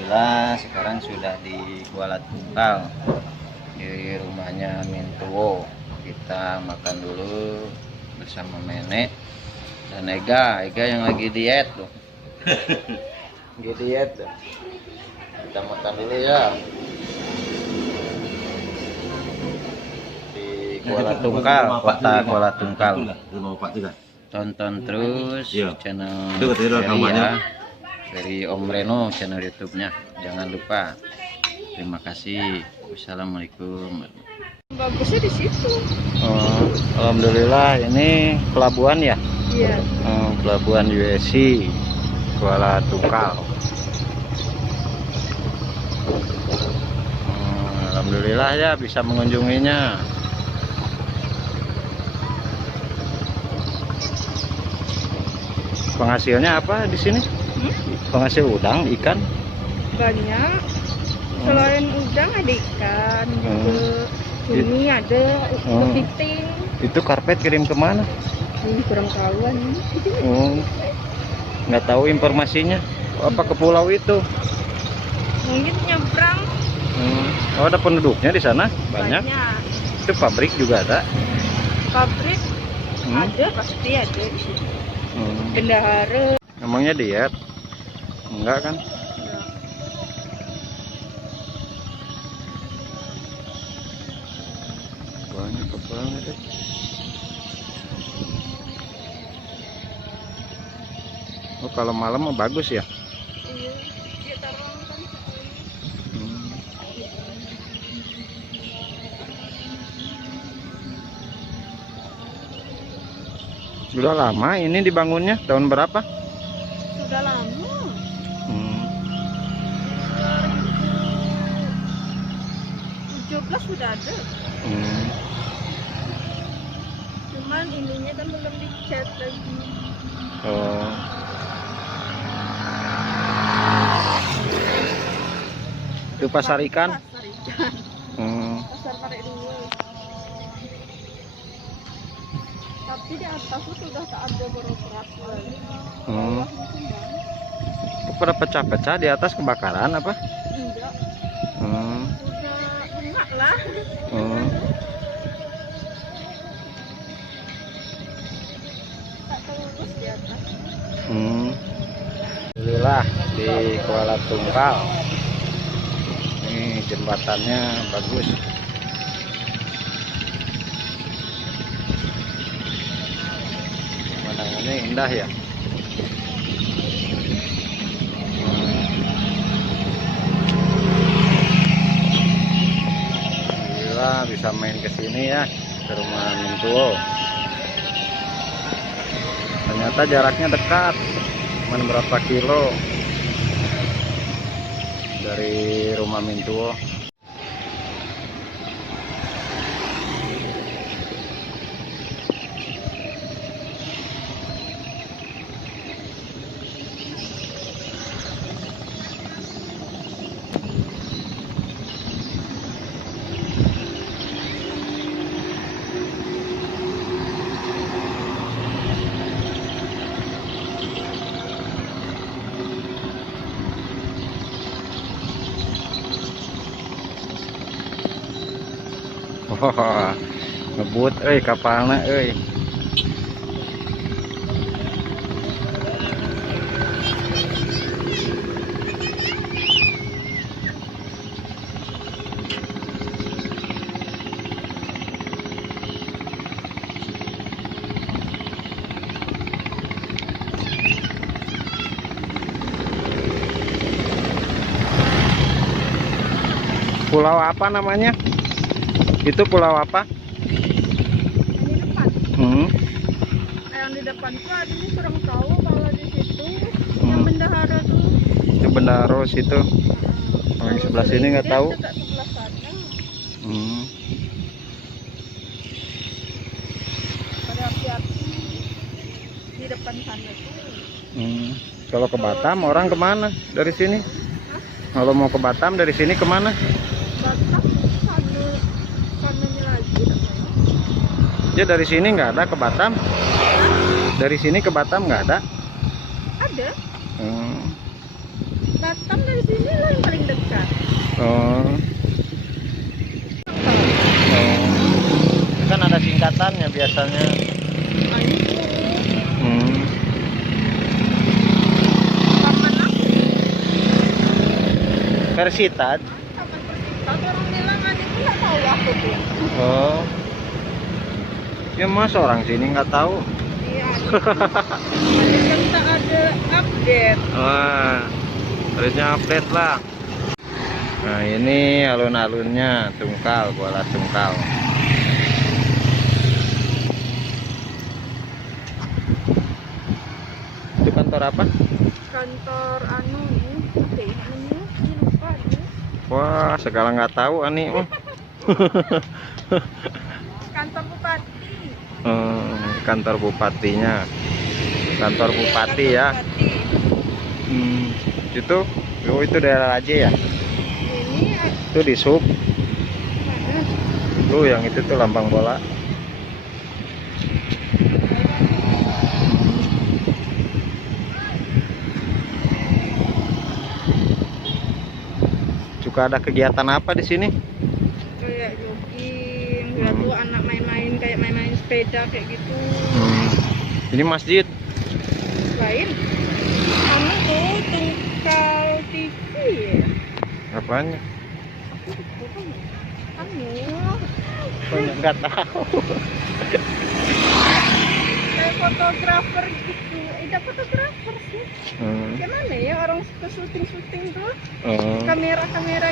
Alhamdulillah sekarang sudah di Kuala Tungkal di rumahnya Mintuo. Kita makan dulu bersama Nenek dan Ega yang lagi diet tuh. Lagi diet tuh. Kita makan dulu ya di Kuala Tungkal, kota Kuala Tungkal. Tonton terus channel ya dari Om Reno, channel YouTube-nya. Jangan lupa. Terima kasih. Wassalamualaikum. Bagusnya di situ. Oh, alhamdulillah ini pelabuhan ya. Iya. Oh, pelabuhan USC Kuala Tungkal. Alhamdulillah ya bisa mengunjunginya. Penghasilnya apa di sini? Penghasil udang, ikan? Banyak. Selain udang ada ikan, cumi ada, kepiting. Itu karpet kirim kemana? Kurang kawan. Nggak tahu informasinya. Apa ke pulau itu? Mungkin nyebrang. Oh, ada penduduknya di sana? Banyak. Itu pabrik juga ada? Pabrik ada, pasti ada di situ. Bendahara. Emangnya diet? Enggak kan? Banyak kapalnya deh. Oh, kalau malam mah bagus ya? Iya, dia taruh kan. Sudah lama ini dibangunnya? Tahun berapa? Sudah lama. 17 sudah ada. Cuman ininya kan belum dicat lagi. Oh. Itu pasar ikan? Pasar ikan. Pasar Tarik Dua. Tapi di atas itu sudah tak ada beroperasi lagi. Pada pecah-pecah di atas kebakaran apa? Enggak. Sudah enak lah. Tak terurus di atas. Alhamdulillah di Kuala Tungkal. Ini jembatannya bagus. Pemandangannya indah ya. Alhamdulillah bisa main ke sini ya, ke rumah Mintuo. Ternyata jaraknya dekat, cuma berapa kilo dari rumah Mintuo. Wah, ngebut kapalnya Pulau apa namanya? Itu pulau apa? Di depan. Yang di depan tuh adanya kurang tahu, kalau di situ yang bendahara tuh. Itu bendahara situ. Yang sebelah sini nggak tahu. Dekat sebelah sana. Ada api-api di depan sana tuh. Kalau ke Batam orang kemana dari sini? Kalau mau ke Batam dari sini kemana? Batam sananya lagi. Ya dari sini nggak ada ke Batam. Dari sini ke Batam nggak ada. Ada. Batam dari sini lah Oh. Oh. Itu kan ada singkatannya biasanya. Hmm. Persitad. Oh. Ya mas orang sini nggak tahu. Iya, kan tak ada update. Wah, harusnya update lah. Nah ini alun-alunnya Tungkal, Kuala Tungkal. Itu kantor apa? Kantor anu ini, lupa nih. Wah, segala nggak tahu ani. Kantor bupati. Kantor bupatinya. Kantor bupati ya. Itu, oh itu daerah aja ya. Ini Itu di sub. Tuh yang itu tuh lambang bola. Juga ada kegiatan apa di sini? kayak jogging, udah tuh anak main-main kayak main-main sepeda kayak gitu. Ini masjid. Lain, kamu tuh Tungkal TV ya? Apanya? Kamu Banyak nggak tahu. kayak fotografer gitu. Ada fotografer sih. Gimana ya orang suka syuting-syuting tuh? Oh. Kamera-kamera